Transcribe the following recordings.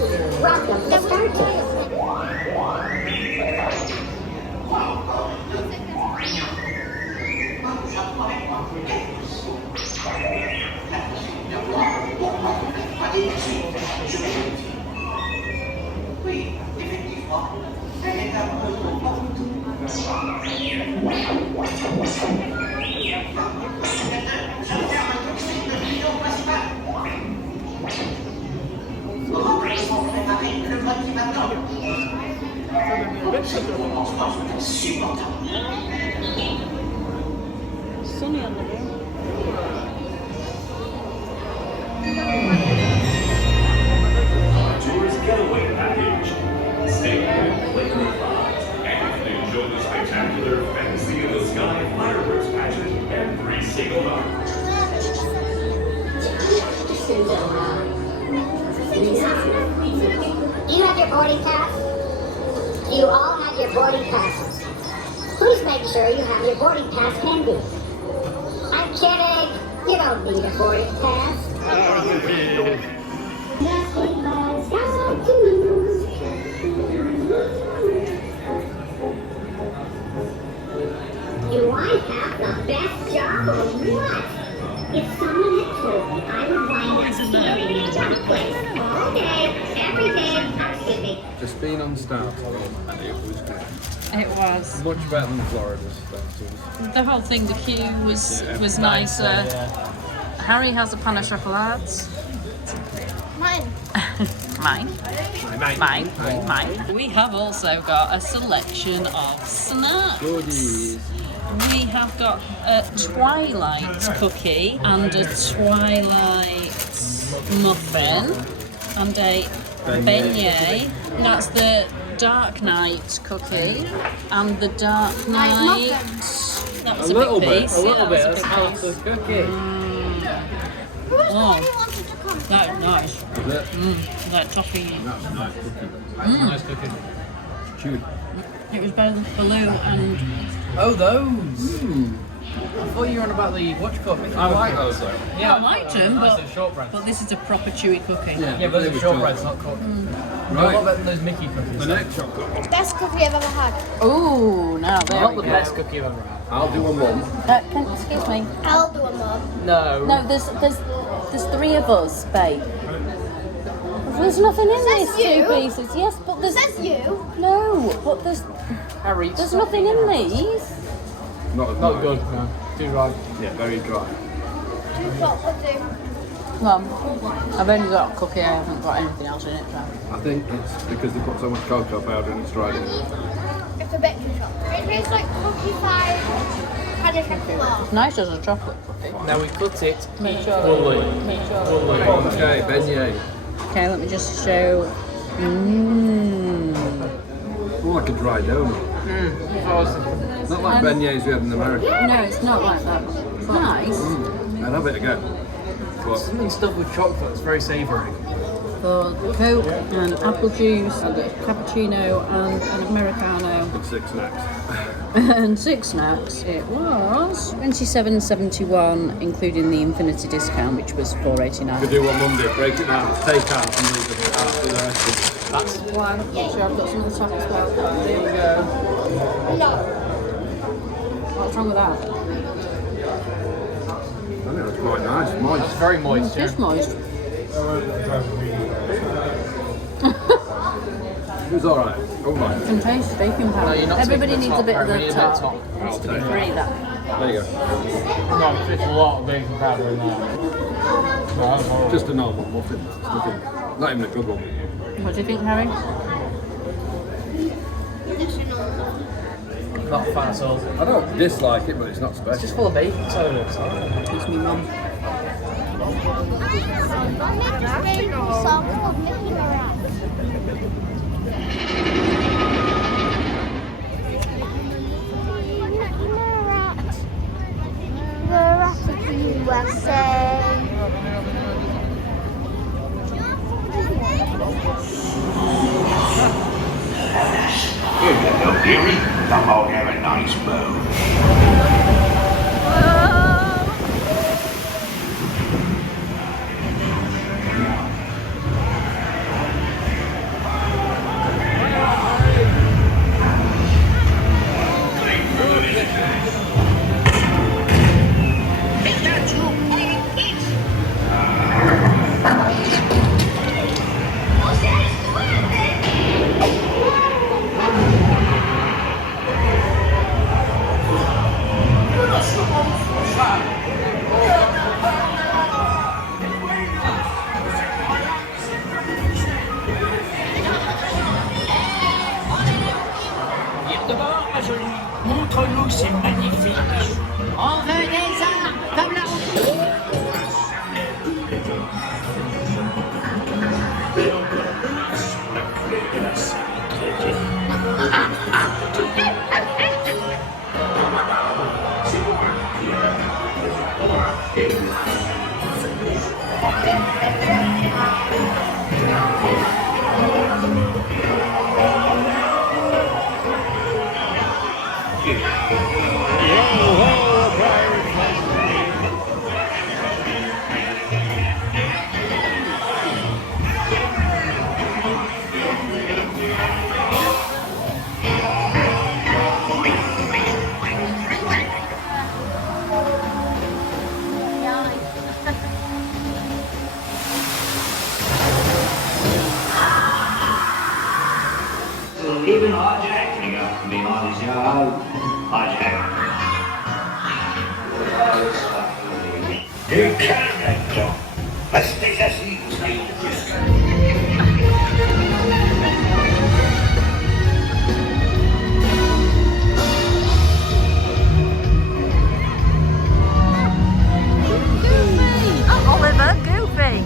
Welcome to Startup. Sunny on the way. Tourist getaway package. Stay with Lakewood Lodge and enjoy the spectacular Fantasy in the Sky fireworks pageant every single night. Do you have your boarding pass? Do you all have your boarding passes? Please make sure you have your boarding pass handy. I'm kidding. You don't need a boarding pass. Do I have the best job or what? If someone had told me I would wind up steering in a duck place all day, every day, excuse me. Just being on start, and it was good. It was. Much better than Florida's start. The whole thing, the queue was nicer. Harry has a pan of chocolate. Mine. Mine. We have also got a selection of snacks. Goodies. We have got a Twilight cookie and a Twilight muffin and a beignet. That's the Dark Knight cookie and the Dark Knight. That was a little big bit, piece. a little bit. That was a That's big piece. the cookie. Oh, that's nice. Is it? That toffee. That's a nice cookie. That's a nice cookie. Chewy. It was better than Baloo and Oh, those! I thought you were on about the whatchamacallit. I like those though. Yeah, I liked them, nice but little shortbread. this is a proper chewy cookie. Yeah, but those are shortbreads, not cooked. They're a lot Right. better than those Mickey cookies. The next chocolate. Best cookie I've ever had. Ooh, now there Not we the go. best cookie I've ever had. I'll do a mum. Excuse me. I'll do a mum. No. No, there's three of us, babe. There's nothing in Says these you. two pieces. Yes, but there's Says you. no, but there's Harry, nothing in these. Not as Not nice. good, no. Too dry. Yeah, very dry. What would do? I've only got a cookie. I haven't got anything else in it. So. I think it's because they put so much cocoa powder in it's dried in. It's a bit too chocolate. It tastes like cookie pie had a chocolate. It's nice as a chocolate cookie. Now we cut it Make sure. fully. Make sure. Okay, beignet. Okay, let me just show. More like a dry donut. Not like beignets we had in America. No, it's not like that. It's nice. I'd have it again. But Something stuffed with chocolate, it's very savoury. For Coke and apple juice and a cappuccino and an Americano. with 6 snacks. And 6 snacks, it was £27.71, including the infinity discount, which was Could £4.89. do what Mum did, break it down, take out and leave it out for the rest of it. That's the plan. Sure, I've got some on the top as well. There you go. No. What's wrong with that? I think that's quite nice, moist. It's very moist, It's moist. It was alright. Alright. Some taste baking No, powder. you're not Everybody taking the needs a top, bit of Harry, the you need a top. bit of top. I'll To be take free, it. that. There you go. No, it's a lot of baking powder in there. Just a normal muffin. Nothing. Not even a good one. What do you think, Harry? Not a fan at all. I don't dislike it, but it's not It's special. just full of baking soda. It's alright. It's me mum. Song of Mickey Mouse. We're at the USA. Here you go, dearie. Come on, have a nice boat. Entre nous, c'est magnifique. On veut des arts comme la Even hijacking up me on his yard. Hijack. Du calme-toi. Restez assis. Oliver, Goofy.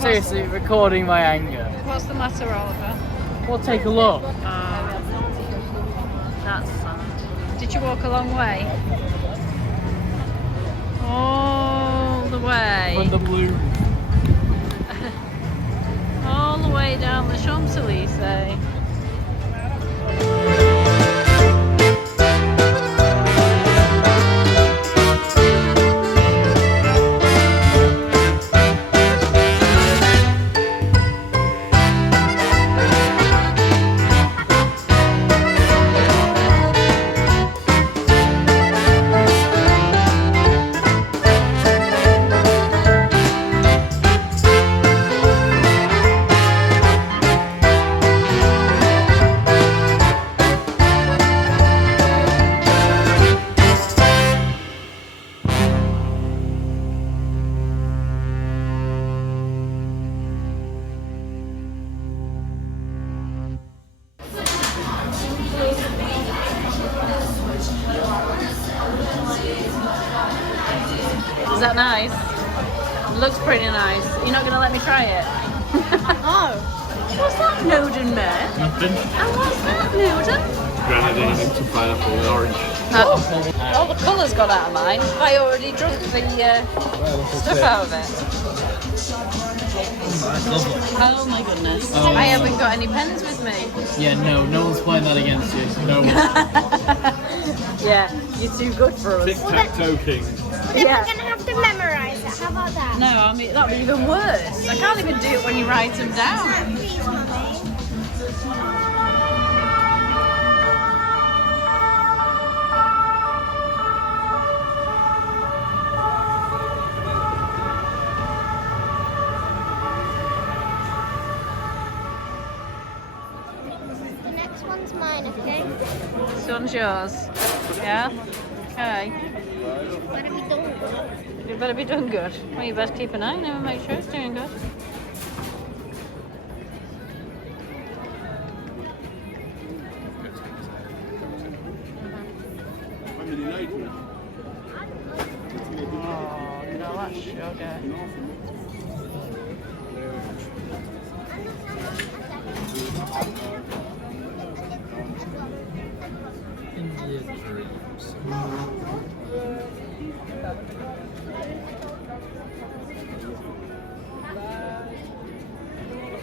Seriously, recording my anger. What's the matter, Oliver? Well, take a look. That's sad. Did you walk a long way? All the way. From the blue. All the way down the Champs-Élysées. Is that nice? Looks pretty nice. You're not going to let me try it? No. What's that Noden there? Nothing. And what's that Noden? Grenadine and some pineapple and orange. All the colour's gone out of mine. I already drunk the stuff out of it. That's lovely. Oh my goodness. Oh. I haven't got any pens with me. Yeah, no one's playing that against you. No one. Yeah, you're too good for us. Tic-tac-toe king. But then we're gonna have to memorize it. How about that? No, I mean, that'd be even worse. I can't even do it when you write them down. Please, Mummy. The next one's mine, okay? This one's yours. Yeah? Okay. Better be done. You better be doing good. Well, you best keep an eye on it and make sure it's doing good. Oh, no, that's sugar. India's dreams.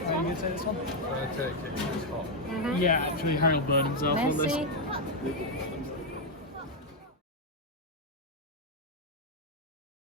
Are you going to take this one? I'll take it. It's hot. Yeah, actually, Harry will burn himself on this. Messi.